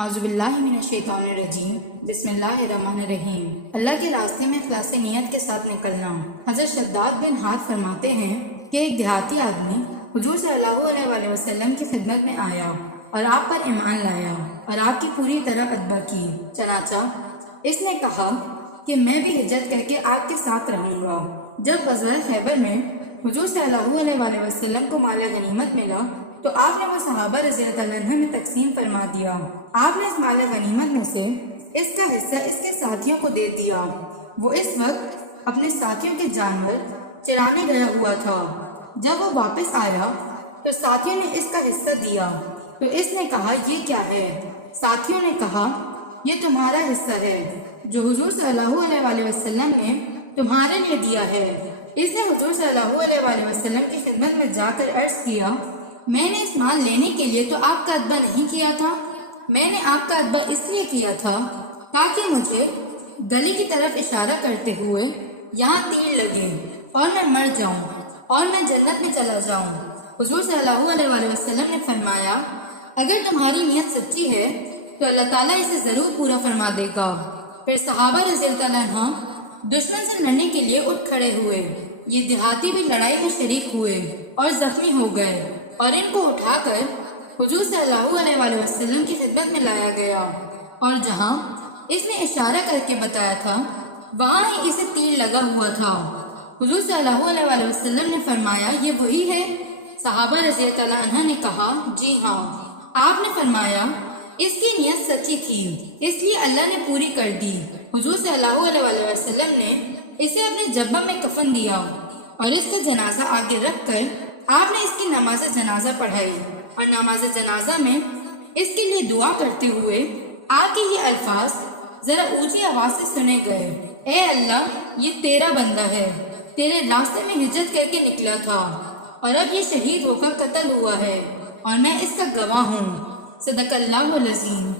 اعوذ باللہ من الشیطان الرجیم بسم اللہ الرحمن الرحیم۔ اللہ کے راستے میں اخلاص نیت کے ساتھ نکلنا۔ حضرت شداد بن ہاتھ فرماتے ہیں کہ ایک دیہاتی آدمی حضور صلی اللہ علیہ وسلم کی خدمت میں آیا اور آپ پر ایمان لایا اور آپ کی پوری طرح اتباع کی۔ چنانچہ اس نے کہا کہ میں بھی ہجرت کر کے آپ کے ساتھ رہوں گا۔ جب غزوہ خیبر میں حضور صلی اللہ علیہ وسلم کو مال غنیمت ملا تو آپ نے وہ صحابہ رضی اللہ عنہ میں تقسیم فرما دیا۔ آپ نے اس مال غنیمت میں سے اس کا حصہ اس کے ساتھیوں کو دے دیا۔ وہ اس وقت اپنے ساتھیوں کے جانور چرانے گیا ہوا تھا۔ جب وہ واپس آیا تو ساتھیوں نے اس کا حصہ دیا تو اس نے کہا یہ کیا ہے؟ ساتھیوں نے کہا یہ تمہارا حصہ ہے جو حضور صلی اللہ علیہ وسلم نے تمہارے لیے دیا ہے۔ اس نے حضور صلی اللہ علیہ وسلم کی خدمت میں جا کر عرض کیا میں نے اس مال لینے کے لیے تو آپ کا اتباع نہیں کیا تھا، میں نے آپ کا اتباع اس لیے کیا تھا تاکہ مجھے گلی کی طرف اشارہ کرتے ہوئے یہاں تیر لگے اور میں مر جاؤں اور میں جنت میں چلا جاؤں۔ حضور صلی اللہ علیہ وسلم نے فرمایا اگر تمہاری نیت سچی ہے تو اللہ تعالیٰ اسے ضرور پورا فرما دے گا۔ پھر صحابہ رضی اللہ عنہ دشمن سے لڑنے کے لیے اٹھ کھڑے ہوئے۔ یہ دیہاتی بھی لڑائی میں شریک ہوئے اور زخمی ہو گئے اور ان کو اٹھا کر حضور صلی اللہ علیہ وسلم کی خدمت میں لایا گیا اور جہاں اس نے اشارہ کر کے بتایا تھا وہاں ہی اسے تیر لگا ہوا تھا۔ حضور صلی اللہ علیہ وسلم نے فرمایا یہ وہی ہے؟ صحابہ رضی اللہ عنہ نے کہا جی ہاں۔ آپ نے فرمایا اس کی نیت سچی تھی اس لیے اللہ نے پوری کر دی۔ حضور صلی اللہ علیہ وسلم نے اسے اپنے جبہ میں کفن دیا اور اس کا جنازہ آگے رکھ کر آپ نے اس کی نماز جنازہ پڑھائی اور نماز جنازہ میں اس کے لیے دعا کرتے ہوئے آپ کے یہ الفاظ ذرا اونچی آواز سے سنے گئے اے اللہ یہ تیرا بندہ ہے، تیرے راستے میں ہجرت کر کے نکلا تھا اور اب یہ شہید ہو کر قتل ہوا ہے اور میں اس کا گواہ ہوں۔ صدق اللہ العظیم۔